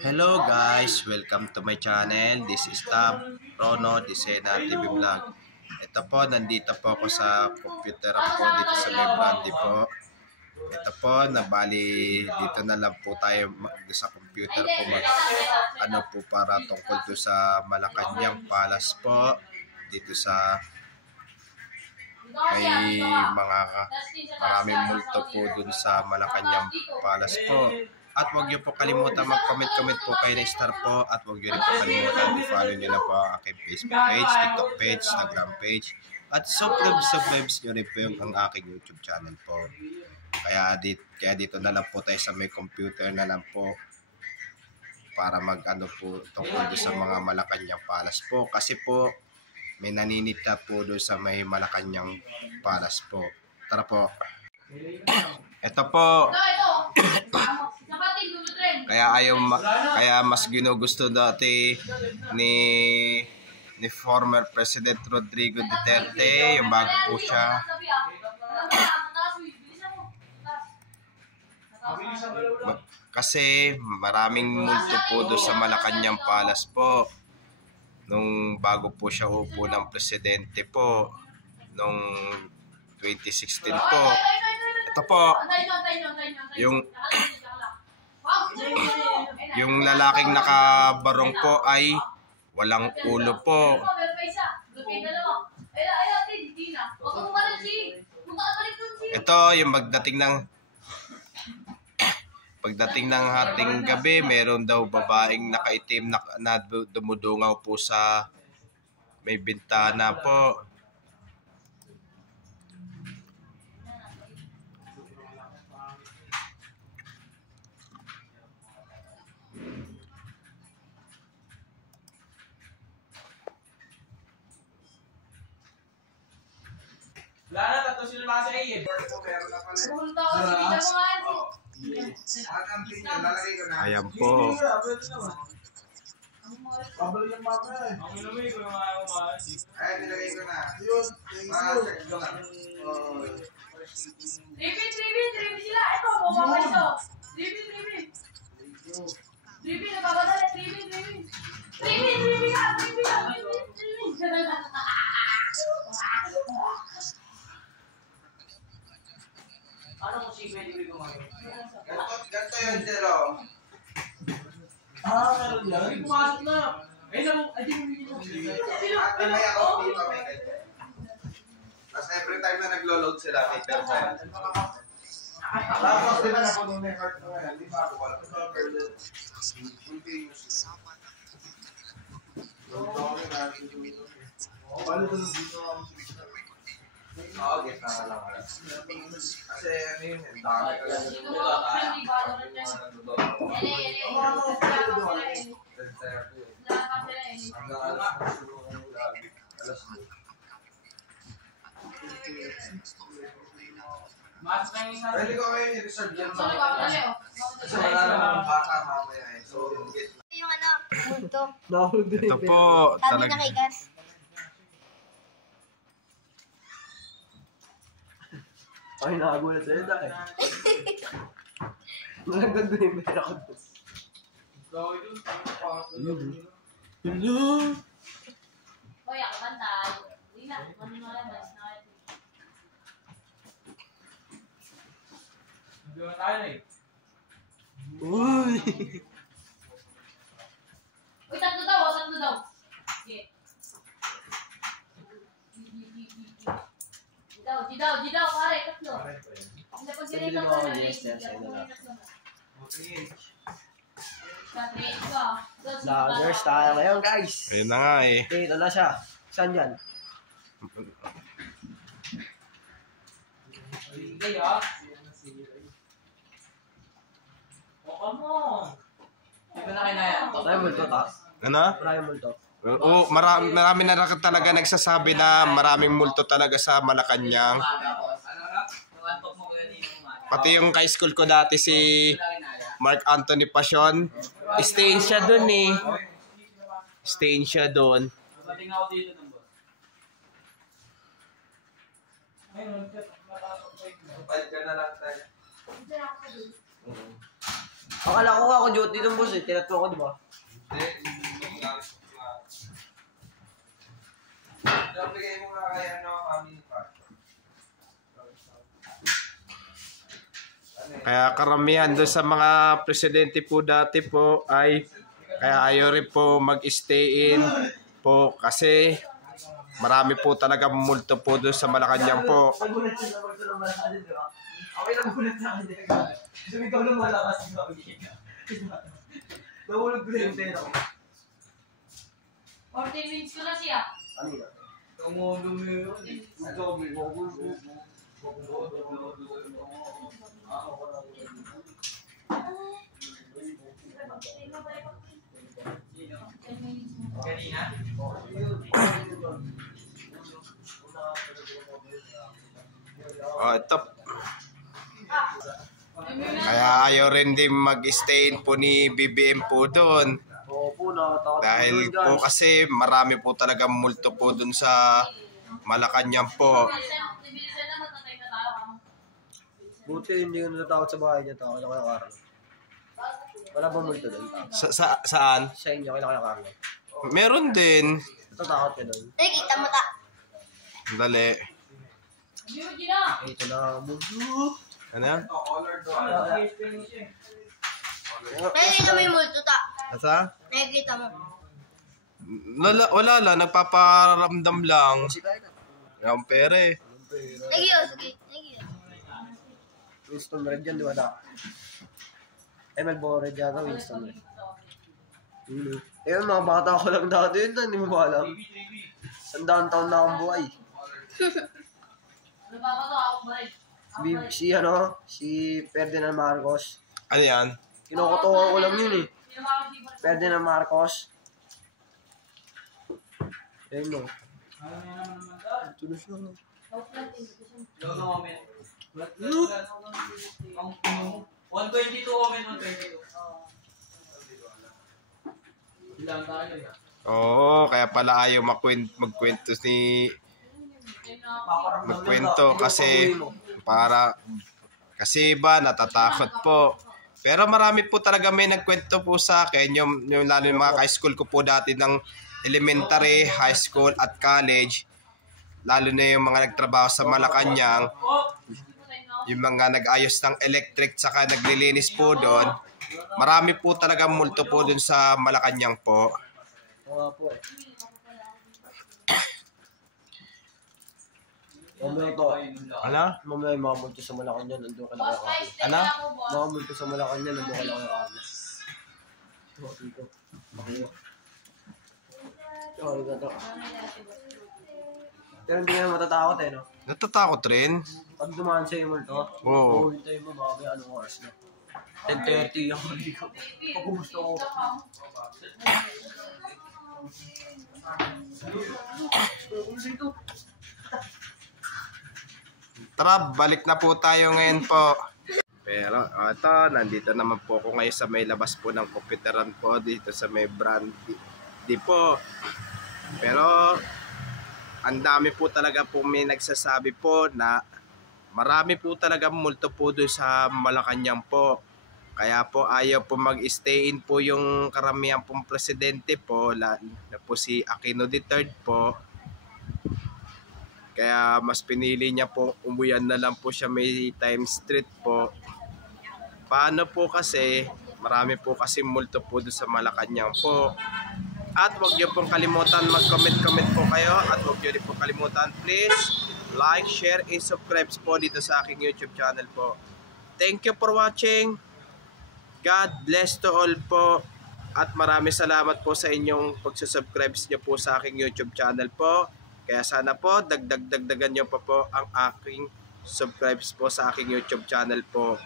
Hello guys, welcome to my channel. This is Tab Rono Disena TV Vlog. Ito po, nandito po ako sa computer ko dito sa may Brandy po. Ito po, nabali dito na lang po tayo sa computer po ano po para tungkol to sa Malacanang Palace po. Dito sa may maraming multo po dun sa Malacanang Palace po. At huwag niyo po kalimutan mag-comment po kayo na star po. At huwag niyo rin po kalimutan i-follow niyo na po ang aking Facebook page, TikTok page, Instagram page. At subscribe niyo rin po ang aking YouTube channel po. Kaya dito na lang po tayo sa may computer na lang po. Para mag-ano po tungkol sa mga Malacanang Palace po. Kasi po may naninita po doon sa may Malacanang Palace po. Tara po. Ito po. Kaya mas ginugusto dati ni former President Rodrigo Duterte, yung bago po siya. Kasi maraming multo po doon sa Malacanang Palace po. Nung bago po siya upo ng presidente po, nung 2016 po. Ito po, yung lalaking nakabarong po ay walang ulo po. Ito yung pagdating ng hating gabi, meron daw babaeng nakaitim na dumudungaw po sa may bintana po. Wala na, tatlo sila lang sa iyo. Ayan po. Ano kung si Pwede kumain? Ganto yun, Zero. Meron yan. Hindi pumasok na. Ay, di mo hindi mo. At may ako dito, may ganyan. Tapos every time na naglo-load sila, may percent. Tapos, di ba napunin na yung card mo yan? Di ba ako wala? Oo, get na ka lang. Kasi ano yun, dami ka lang. Hanggang alas 2. Pwede ko kayo i-reserve dyan sa mga. Kasi wala naman baka mamaya eh. So, get na. Yung ano, multo. Ito po, Sabi na kay Gas. Ay, nakagulat sa'yo dahil. Nalagdag na yung pera ko doon. Hello? Hoy, ako bantay. Hindi na. Manunod na. Hindi mo tayo na eh. Uy! Uy, tatlo daw. Sige. Gidaw, pare, tatlo. Hindi pag ganito ko na Vloggers tayo ngayon, guys. ayun na nga eh. Dito na siya. Saan yan? Hindi ah. Oh, come on. Hindi na kinaya. Maraming multo ta. Ano? Maraming multo. Oo, marami na talaga nagsasabi na maraming multo talaga sa Malacanang. Pati yung high school ko dati si Mark Anthony Passion, stay siya doon eh. Stay siya doon. Mating ako dito ng boss. Ayun, Palit ka na lang tayo. Akala ko nga ako duty ng boss eh. Tinato ko, di ba? Bigay mo nga kaya kami pa. Kaya karamihan doon sa mga presidente po dati po ay kaya ayaw rin po mag-stay in po kasi marami po talaga multo po doon sa Malacanang po. Nagulat siya sa pagsunod ng Malacanang, di ba? Ako yung nagulat sa akin. Sumigaw ng malakas yung gawin. Nahulog ko na yung pera ko. 14 minutes ko na siya. Ano yun? Tumulong mo yun. Sabi mo, Kanina? Ito. Kaya ayaw rin din mag-stay in po ni BBM po doon. Oo po, nakatakot. Dahil po kasi marami po talaga multo po doon sa Malacanang po. Bilisan na matatay na tayo. Buti hindi ko natatakot sa bahay niya. Takot ako ng Carlo. Wala bang multo doon? Saan? Sa inyo, kailangan ng Carlo. Meron din. Natatakot ka doon. Ay, kita mo ta. Dali. Beauty na! Ito na mundo. Ano yan? color doon. Nakikita mo yung multo ta. Asa? Nakikita mo. Wala lang. Nagpaparamdam lang. Si tayo na. Yung pera eh. Nagyo, sige. Nagyo. Winston Red yan, di ba da? ML Red yata, Winston Red. Ayun, mga bata ko lang dati yun, hindi mo ba alam? Sandaan taon na akong buhay. Ano ba to? Ako ba rin? Si Ferdinand Marcos. Ano yan? Kinukutukan ko lang yun eh. Ferdinand Marcos. Ayun no. Tulos na no. Low comment. 122 comment, 122. Ilang tayo yan? Oo, kaya pala ayaw magkwento kasi ba natatakot po. Pero marami po talaga may nagkwento po sa akin, yung lalo yung mga ka-school ko po dati ng elementary, high school at college. Lalo na yung mga nagtrabaho sa Malacanang, yung mga nag-ayos ng electric saka naglilinis po doon. Marami po talaga multo po doon sa Malacanang po. Oo po eh. Mamaya to. Ano? Mamaya yung mga multo sa Malacanang, nandun ka lang Boss, ako. nice day Ano? na ako, boss. Mga multo sa Malacanang, nandun ka lang ako. Dito. Makiyo. Sorry ka to. Pero hindi ka matatakot eh, no? Natatakot rin. Pag dumaan sa yung multo, Oo. tayo mo, mamaya anong oras na. 10:30 ako dito. Pag gusto ko. Tara, balik na po tayo ngayon po. Pero ito, nandito naman po ako ngayon sa may labas po ng Kopiteran po dito sa may Brandy po. Pero ang dami po talaga po may nagsasabi po na marami po talaga multo po doon sa Malacanang po. Kaya po ayaw po mag-stay in po yung karamihan pong presidente po, na po si Aquino III po. Kaya mas pinili niya po umuyan na lang po siya may Times Street po. Paano po kasi marami po kasi multo po doon sa Malacanang po. At huwag niyo pong kalimutan mag-comment po kayo. At huwag niyo rin po kalimutan please like, share, and subscribe po dito sa aking YouTube channel po. Thank you for watching. God bless to all po. At maraming salamat po sa inyong pagsusubscribe niyo po sa aking YouTube channel po. Kaya sana po dagdagan niyo pa po ang aking subscribes po sa aking YouTube channel po.